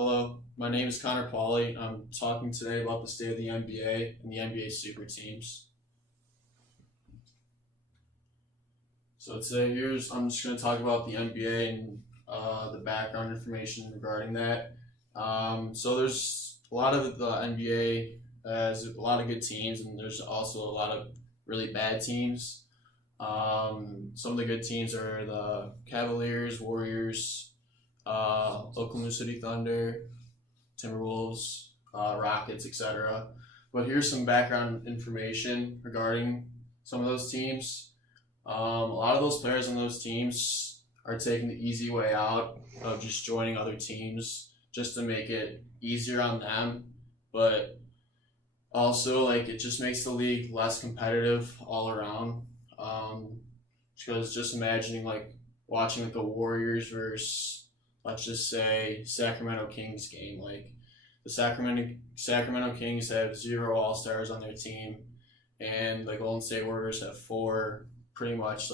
Hello, my name is Connor Pauly. I'm talking today about the state of the NBA and the NBA Super Teams. So today, I'm just going to talk about the NBA and the background information regarding that. So there's a lot of the NBA has a lot of good teams, and there's also a lot of really bad teams. Some of the good teams are the Cavaliers, Warriors, Oklahoma City Thunder, Timberwolves, Rockets, etc. But here's some background information regarding some of those teams. A lot of those players on those teams are taking the easy way out of just joining other teams just to make it easier on them. But also, it just makes the league less competitive all around. Because just imagining, watching, the Warriors versus, let's just say, Sacramento Kings game. The Sacramento Kings have 0 All-Stars on their team, and the Golden State Warriors have 4 pretty much,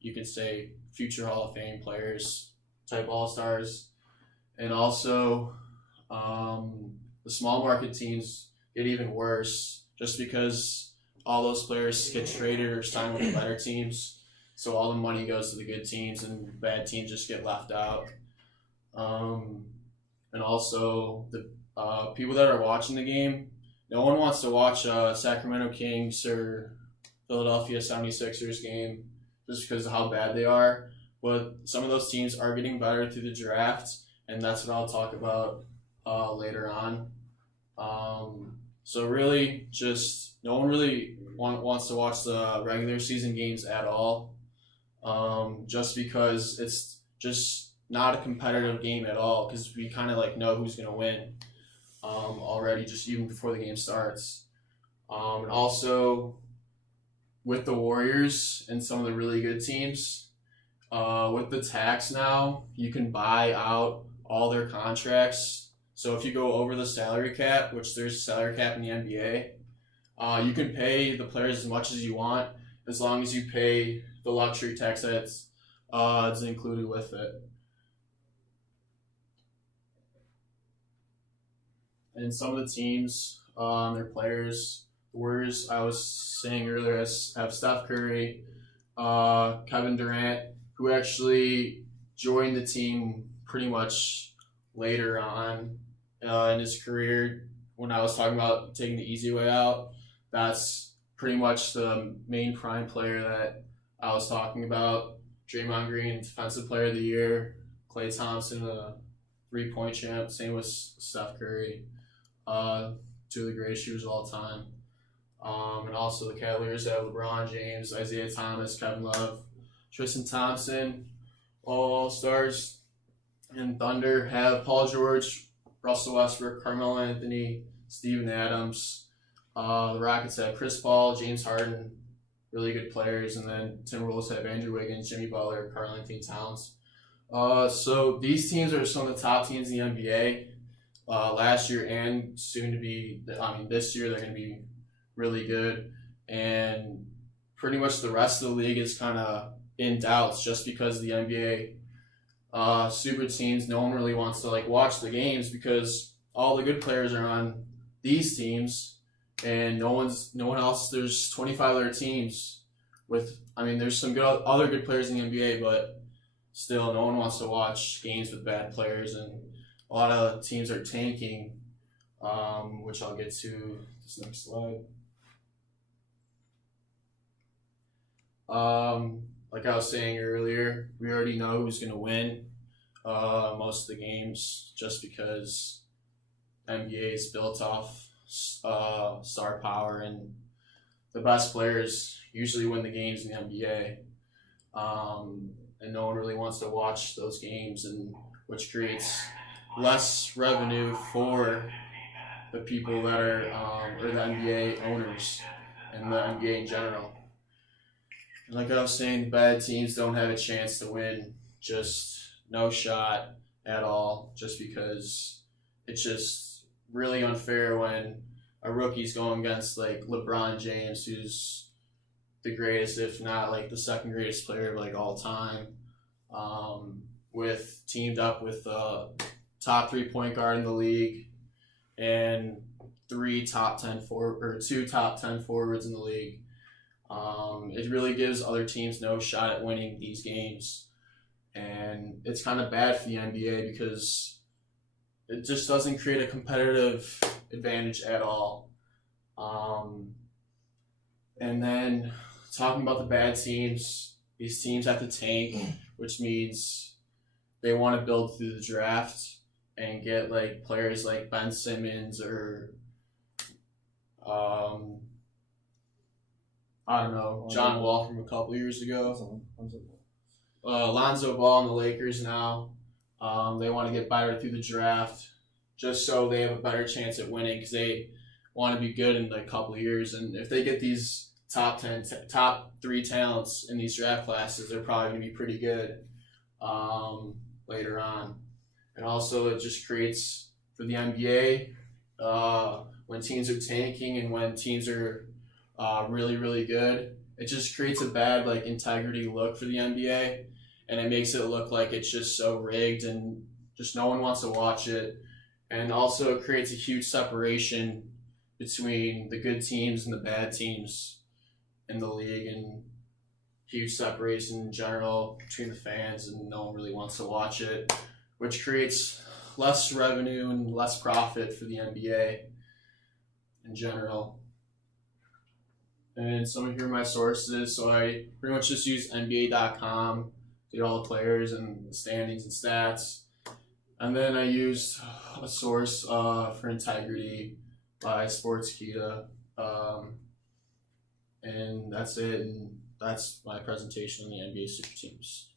you could say, future Hall of Fame players type All-Stars. And also, the small market teams get even worse just because all those players get traded or signed with the better teams. So all the money goes to the good teams and bad teams just get left out. And also the people that are watching the game, no one wants to watch Sacramento Kings or Philadelphia 76ers game just because of how bad they are. But some of those teams are getting better through the draft, and that's what I'll talk about later on. So really, just no one really wants to watch the regular season games at all, just because it's just not a competitive game at all, because we kind of know who's going to win already, just even before the game starts. And also, with the Warriors and some of the really good teams, with the tax now, you can buy out all their contracts. So if you go over the salary cap, which there's a salary cap in the NBA, you can pay the players as much as you want as long as you pay the luxury tax that's included with it. And some of the teams, their players, the Warriors, I was saying earlier, have Steph Curry, Kevin Durant, who actually joined the team pretty much later on in his career. When I was talking about taking the easy way out, that's pretty much the main prime player that I was talking about. Draymond Green, Defensive Player of the Year. Klay Thompson, a 3-point champ. Same with Steph Curry. 2 of the greatest shooters of all time. And also the Cavaliers have LeBron James, Isaiah Thomas, Kevin Love, Tristan Thompson, all stars. And Thunder have Paul George, Russell Westbrook, Carmelo Anthony, Steven Adams. The Rockets have Chris Paul, James Harden, really good players. And then Timberwolves have Andrew Wiggins, Jimmy Butler, Karl Anthony Towns. So these teams are some of the top teams in the NBA. Last year and soon to be, this year they're going to be really good. And pretty much the rest of the league is kind of in doubts just because the NBA super teams, no one really wants to watch the games because all the good players are on these teams and no one else. There's 25 other teams with, there's some other good players in the NBA, but still no one wants to watch games with bad players, and a lot of teams are tanking, which I'll get to this next slide. Like I was saying earlier, we already know who's going to win most of the games just because NBA is built off star power, and the best players usually win the games in the NBA. And no one really wants to watch those games, and which creates less revenue for the people that are or the NBA owners and the NBA in general. And like I was saying, the bad teams don't have a chance to win, just no shot at all, just because it's just really unfair when a rookie's going against LeBron James, who's the greatest, if not the second greatest player of all time, with teamed up with top 3 point guard in the league, and 2 top 10 forwards in the league. It really gives other teams no shot at winning these games, and it's kind of bad for the NBA because it just doesn't create a competitive advantage at all. And then talking about the bad teams, these teams have to tank, which means they want to build through the draft and get like players like Ben Simmons or I don't know, John Wall from a couple years ago. Lonzo Ball in the Lakers now. They want to get better through the draft just so they have a better chance at winning because they want to be good in like a couple of years. And if they get these top 3 talents in these draft classes, they're probably going to be pretty good later on. And also it just creates for the NBA when teams are tanking and when teams are really, really good, it just creates a bad like integrity look for the NBA, and it makes it look like it's just so rigged and just no one wants to watch it. And also it creates a huge separation between the good teams and the bad teams in the league, and huge separation in general between the fans, and no one really wants to watch it, which creates less revenue and less profit for the NBA in general. And some of here are my sources. So I pretty much just use NBA.com to get all the players and the standings and stats. And then I used a source for integrity by Sportskeeda. And that's it. And that's my presentation on the NBA Super Teams.